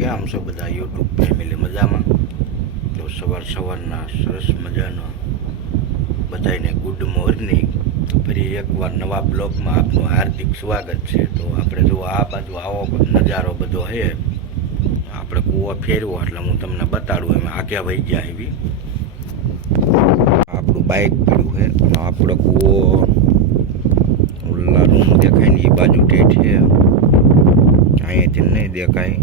કેમ છો બધા યુટ્યુબ ફેમિલી મજામાં? તો સવારના સરસ મજાનો બધાને ગુડ મોર્નિંગ. તો ફરી એકવાર નવા બ્લોગમાં આપનું હાર્દિક સ્વાગત છે. તો આપણે જો આ બાજુ આવો નજારો બધો છે, આપણે કૂવો ફેરવો એટલે હું તમને બતાડું. એમાં આગ્યા વહી ગયા એવી આપણું બાઇક પડ્યું છે. આપણો કૂવો ઓલા રૂમ દેખાય ને એ બાજુ ઠેઠ છે, અહીંયાથી નહીં દેખાય.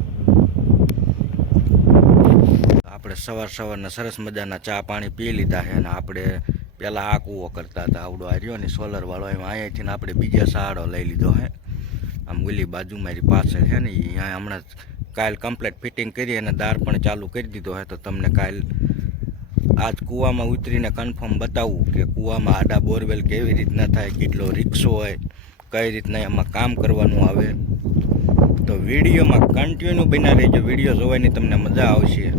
આપણે સવારના સરસ મજાના ચા પાણી પી લીધા છે અને આપણે પહેલાં આ કૂવો કરતા હતા, આવડો આવ્યો ને સોલરવાળો. એમાં અહીંયાથી આપણે બીજા સહારો લઈ લીધો છે. આમ ઓલી બાજુ મારી પાછળ છે ને, અહીંયા હમણાં કાલ કમ્પ્લીટ ફિટિંગ કરી અને દાર પણ ચાલુ કરી દીધો છે. તો તમને કાલ આજ કૂવામાં ઉતરીને કન્ફર્મ બતાવવું કે કૂવામાં આડા બોરવેલ કેવી રીતના થાય, કેટલો રિક્સો હોય, કઈ રીતના એમાં કામ કરવાનું આવે. તો વિડીયોમાં કન્ટિન્યુ બન્યા રહેજો. વિડીયો જોવાની તમને મજા આવશે.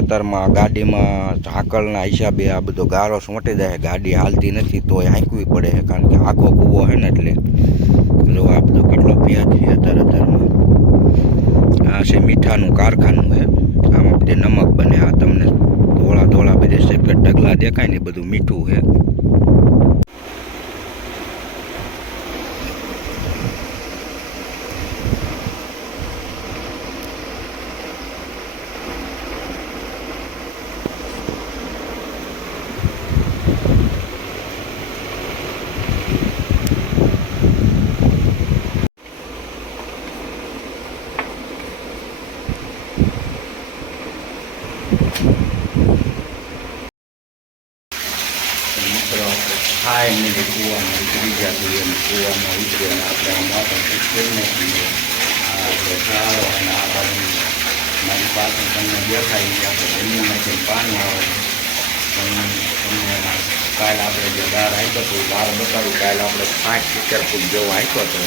અત્યારમાં ગાડીમાં ઝાકળના હિસાબે આ બધો ગારો સોંટી જાય. ગાડી હાલતી નથી તો હાંકવી પડે છે, કારણ કે આખો કૂવો છે ને. એટલે જો આ બધો કેટલો પ્યાજ છે અત્યારમાં. આ છે મીઠાનું કારખાનું છે. આમાં બધે નમક બને. આ તમને ધોળા બધે સફેદ ઢગલા દેખાય ને, બધું મીઠું છે. ફાઇનલી કૂવામાં ઉતરી ગયા છીએ અને કૂવામાં ઉતરી અને આપણે મોટર કરી નાખીએ. આ આપણે સારો અને આ બાજુ મારી પાસે તમને દેખાય કે આપણે જમીનમાંથી પાણી આવે. તમને કાલ આપણે જે દાર આપ્યો હતો દાર બતાડું. કાલ આપણે 5-70 ફૂટ જેવો આપ્યો હતો.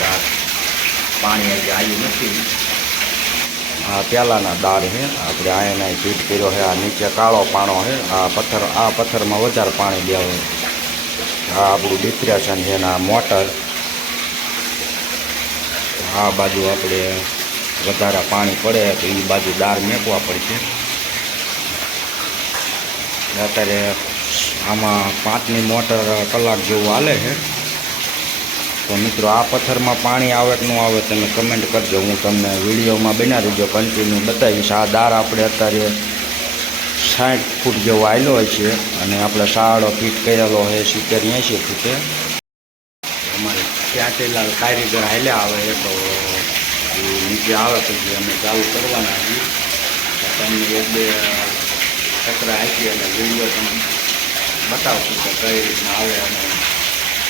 દાર પાણી આજે આવ્યું નથી. આ પહેલાંના દાર છે. આપણે આયના ફીટ કર્યો છે. આ નીચે કાળો પાણો છે. આ પથ્થરમાં વધારે પાણી દેવું. આ આપણું ડિપ્રેશન છે ને આ મોટર. આ બાજુ આપણે વધારે પાણી પડે તો એ બાજુ દાર મેકવા પડશે. અત્યારે આમાં 5ની મોટર કલાક જેવું હાલે છે. તો મિત્રો આ પથ્થરમાં પાણી આવે કે ન આવે તમે કમેન્ટ કરજો. હું તમને વિડીયોમાં બના દેજો, કન્ટિન્યુ બતાવીશ. આ દાર આપણે અત્યારે 60 ફૂટ જેવો આવેલો હોય છે અને આપણે સાડો ફીટ કરેલો હોય 70-80 ફૂટે. અમારે ત્યાંથી કારીગર હાલ્યા આવે તો એ નીચે આવે પછી અમે ચાલુ કરવાના છીએ. તમને 1-2 ચક્રા આપી અને વિડીયો તમે બતાવશું કે કઈ રીતના આવે. અને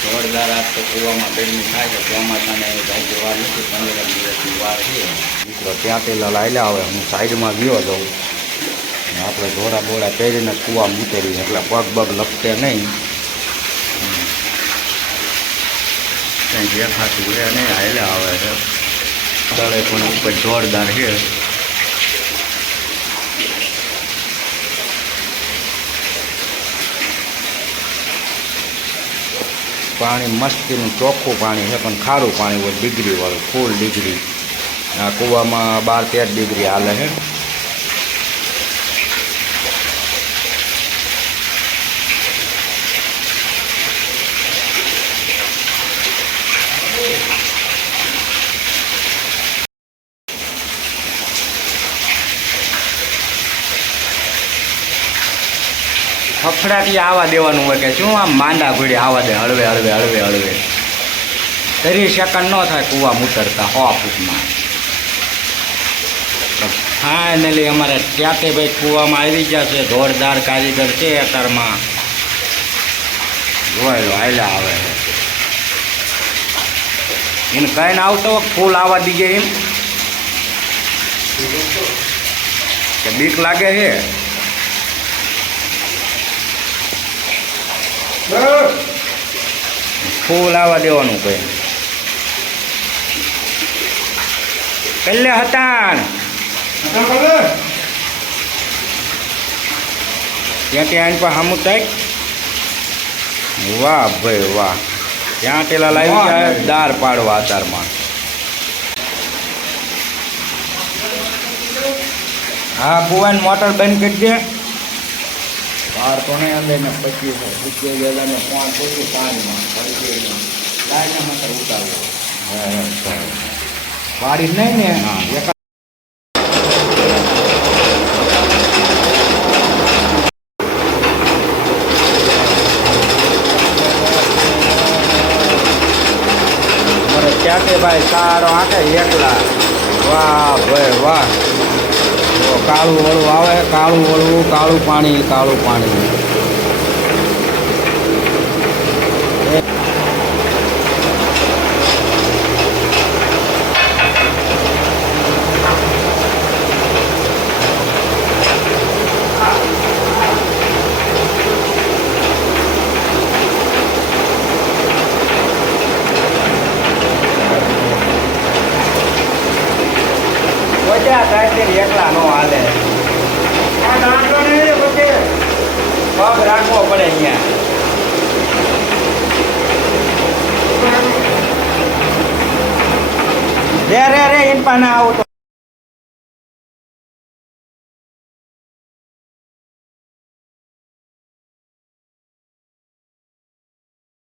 જોરદાર આજ તો કૂવામાં ગરમી થાય છે. ચોમાસાને જાજી વાર નથી, 15 દિવસની વાર છે. મિત્રો ત્યાં પેલા લાયલા આવે. હું સાઈડમાં ગયો જાઉં. આપણે ધોળા બોળા પહેરીને કૂવામાં ઉતરીએ એટલે પગ લપટે નહીં, કંઈ દેખાતું છે નહીં. હાલ્યા આવે છે. તળે પણ ઉપર જોરદાર છે. પાણી મસ્તીનું ચોખ્ખું પાણી છે, પણ ખારું પાણી હોય, ડિગ્રીવાળું, ફૂલ ડિગ્રી. આ કૂવામાં 12-13 ડિગ્રી હાલે છે. ફફડાટી આવવા દેવાનું હોય કે શું આમ માંડા ઘોડી આવવા દે. હળવે 30 સેકન્ડ ન થાય કૂવામાં ઉતરતા 100 ફૂટમાં. ફાઇનલી અમારે ત્યાંથી ભાઈ કૂવામાં આવી ગયા છે. જોરદાર કારીગર છે અત્યારમાં. જોઈ લો હાલ્યા આવે છે. એને કહીને આવતો ફૂલ આવવા દીજે એમ કે બીક લાગે છે. ફૂલ આવવા દેવાનું કઈ પહેલે હતા ત્યાંથી આઈને પર સામું થાય. વાહ ભાઈ વાહ. ત્યાં પેલા લાવી દાર પાડવા અતારમાં હા કુવાની મોટર બંધ કરી દે. 12 ને અંદર ને 25 ગયેલા ને 5 પાણીમાં લાઈને મોટર ઉતારવો. વાડી નહીં ને હા. એક ક્યાં કે ભાઈ સારો આંકે એકલા. વાહ ભાઈ વાહ. તો કાળું વળું આવે, કાળું વળવું, કાળું પાણી, કાળું પાણી. બધા સાહેબ એકલા નો હાલે. આ દાંડો નહીં પછી પગ રાખવો પડે અહીંયા. રે ઇન પાના આવું તો